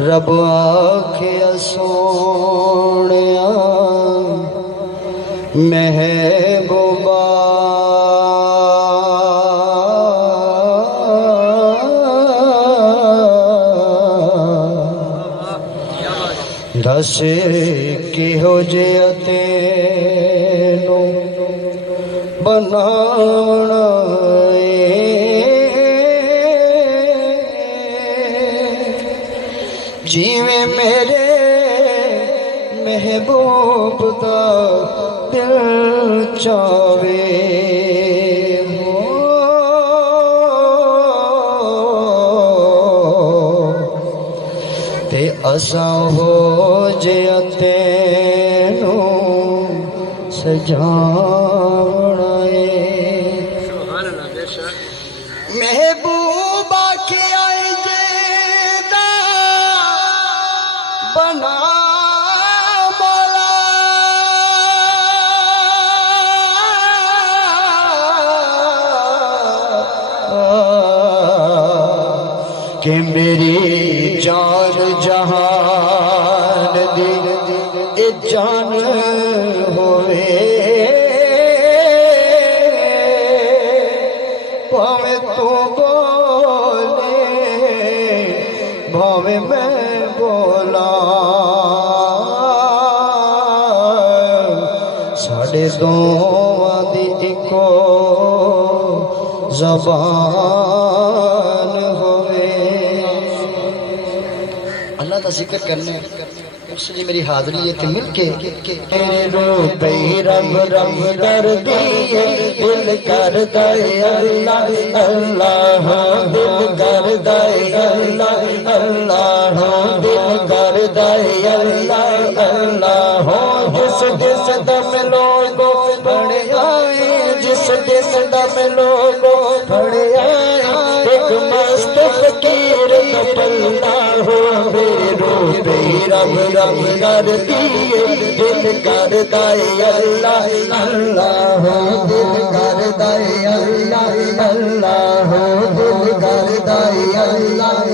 رب آکھیا سونیا محبوبا دس کہو جیا تینوں بناونا جیویں میرے محبوب دا دل چاوے تے اساں ہو جیا تینوں سجاونا محبوبہ کے آئے جیدہ بنا مولا کہ میری جان جہان دی اے جان ہوئے بھاویں تو بولے بھاویں میں بولا ساڑھے دوواں دی اکو زبان ہوئے اللہ دا ذکر کرنے اس لیے میری حاضری ہے کہ مل کے روبے رب رب در دیئے دل کر دائے اللہ اللہ دل کر دائے اللہ اللہ دل کر دائے اللہ اللہ جس جس دم لوگوں پڑے آئے جس جس دم لوگوں پڑے آئے ایک مست فقیر کا پلہ ہو روبے رب رب کر دیئے دل کر دائے اللہ اللہ دل کر دائے اللہ اللہ دل کر دائے اللہ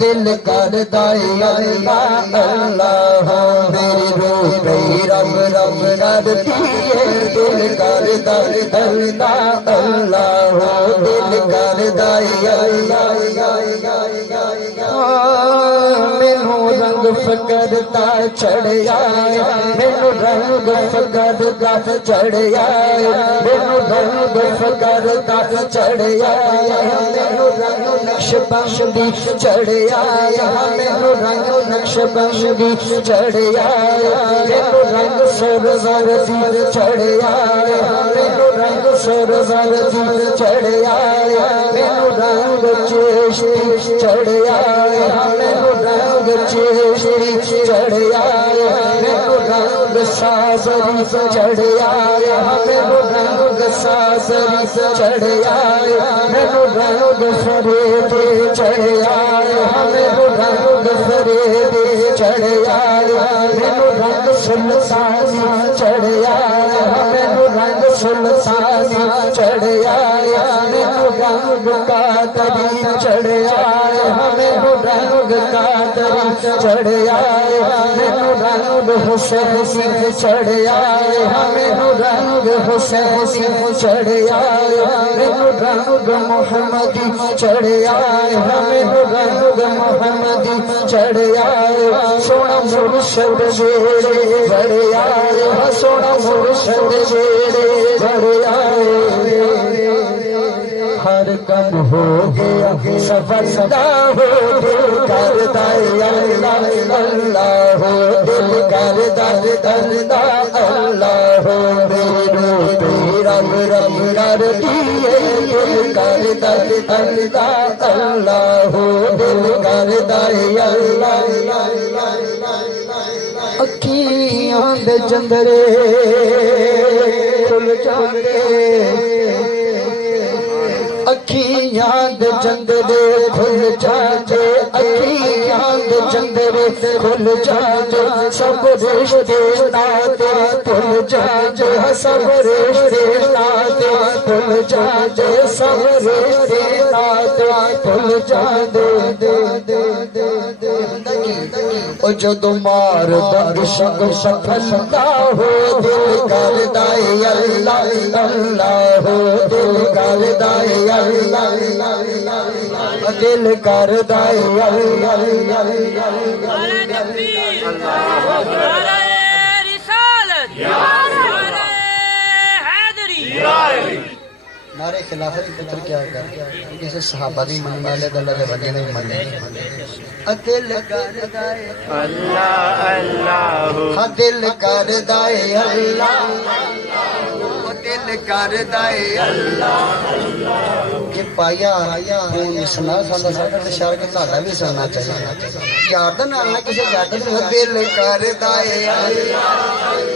دل کر دائے اللہ اللہ میری روبے رب رب کر دیئے دل کر دائے اللہ اللہ دل کر دائے اللہ مینوں رنگ فقر دا چڑھیا مینوں رنگ فقر دا چڑھیا مینوں رنگ فقر دا چڑھیا مینوں رنگ نقش بندی چڑھیا مینوں رنگ نقش بندی چڑھیا مینوں رنگ سر وردی چڑھیا مینوں رنگ سر وردی چڑھیا مینوں رنگ چشتی چڑھیا مینوں رنگ چشتی چڑھیا مینوں رنگ سازری چڑھیا مینوں رنگ سازری چڑھیا مینوں رنگ فرید چڑھیا مینوں رنگ فرید چڑھیا مینوں رنگ سلطانی چڑھیا مینوں رنگ سلطانی چڑھیا مینوں رنگ قادری چڑھیا مینوں رنگ قادری چڑھیا مینوں رنگ حسین چڑھیا مینوں رنگ حسین چڑھیا مینوں رنگ محمدی چڑھیا مینوں رنگ محمدی چڑھیا سونا مرشد جیڑے بڑھیا سونا مرشد جیڑے بڑھیا ہر کم ہو گیا سفردہ ہو دل کر دائے اللہ اللہ ہو دل کر دائے اللہ ہو میرے روبے رب رب کر دیئے دل کر دائے اللہ ہو دل کر دائے اللہ اکھیاں دے جندرے کھل جاندے اکھیاں دے جندرے کھل جاندے اکھیاں دے جندرے کھل جاندے سب رشتے ناتے کھل جاندے سب رشتے ناتے کھل جاندے سب رشتے ناتے کھل جاندے او جدو مار عشق شکھندا ہو دل کردا اے اللہ اللہ ہو دل کردا اے اللہ دل کردا اے اللہ نعرہ تکبیر، نعرہ رسالت، نعرہ حیدری، نعرہ خلافت پتر کیا کر کسی صحابہ بھی من والے اللہ دے ولی نے من دل کردا اے اللہ اللہ دل کردا اے اللہ دل کردا اے اللہ کہ پایا خون سنا ساڈا شعر کے ساڈا بھی سننا چاہیے یار دا نال نہ کسی جٹ نو دل کردا اے اللہ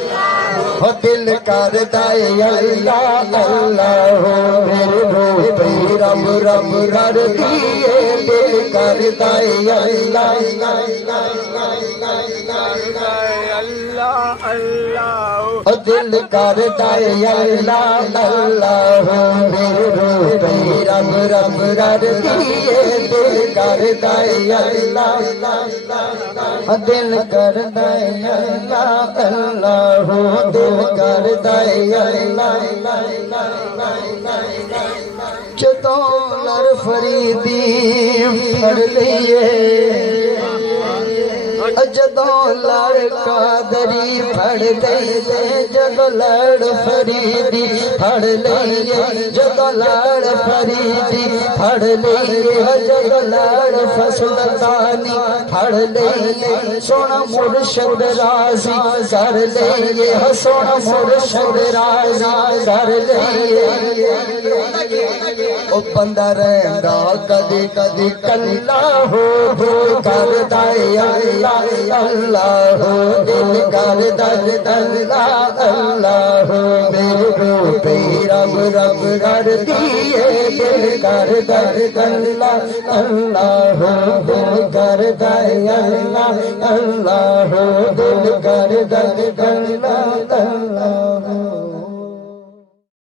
دل کردا اے اللہ اللہ میرے روح پہ رب رب کردی اے دل کردا اے اللہ اللہ اللہ دل کردا اے اللہ اللہ میرے روح پہ رب رب کردی اے دل کردا اے اللہ دل کردا اے اللہ اللہ دل کردا اے اللہ جدوں لر فریدی پڑ لئیے جدوں لڑ قادری پڑ لئیے جدوں لڑ فریدی پڑ لئیے جدوں لڑ فریدی پڑ لئیے جدوں لڑ فسلطانی پڑ لئیے سونا مرشد راضی کر لئیے سونا مرشد راضی کر لئیے او بندہ رہندا کدی کدی کلا ہو دل کردا اے اللہ اللہ دل کردا اللہ اللہ میرے روح پہ رب رب کردی اے دل کردا اللہ اللہ دل کردا اللہ اللہ دل کردا اللہ اللہ